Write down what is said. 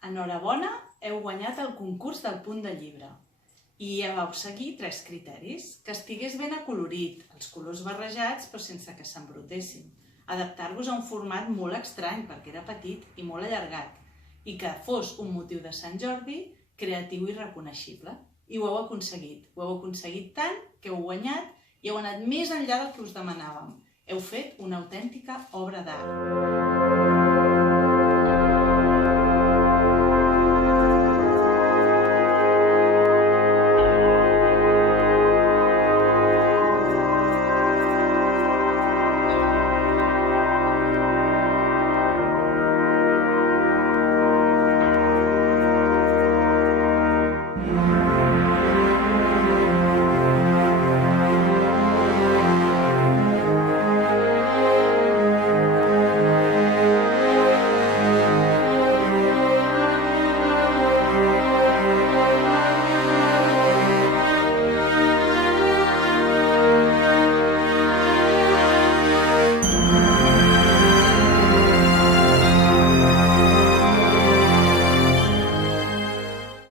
Enhorabona, heu guanyat el concurs del punt de llibre. I vau seguir 3 criteris: que estigués ben acolorit, els colors barrejats però sense que s'embrutessin, adaptar-vos a un format molt estrany perquè era petit i molt allargat, i que fos un motiu de Sant Jordi creatiu i reconeixible. I ho heu aconseguit tant que heu guanyat i heu anat més enllà del que us demanàvem. Heu fet una autèntica obra d'art.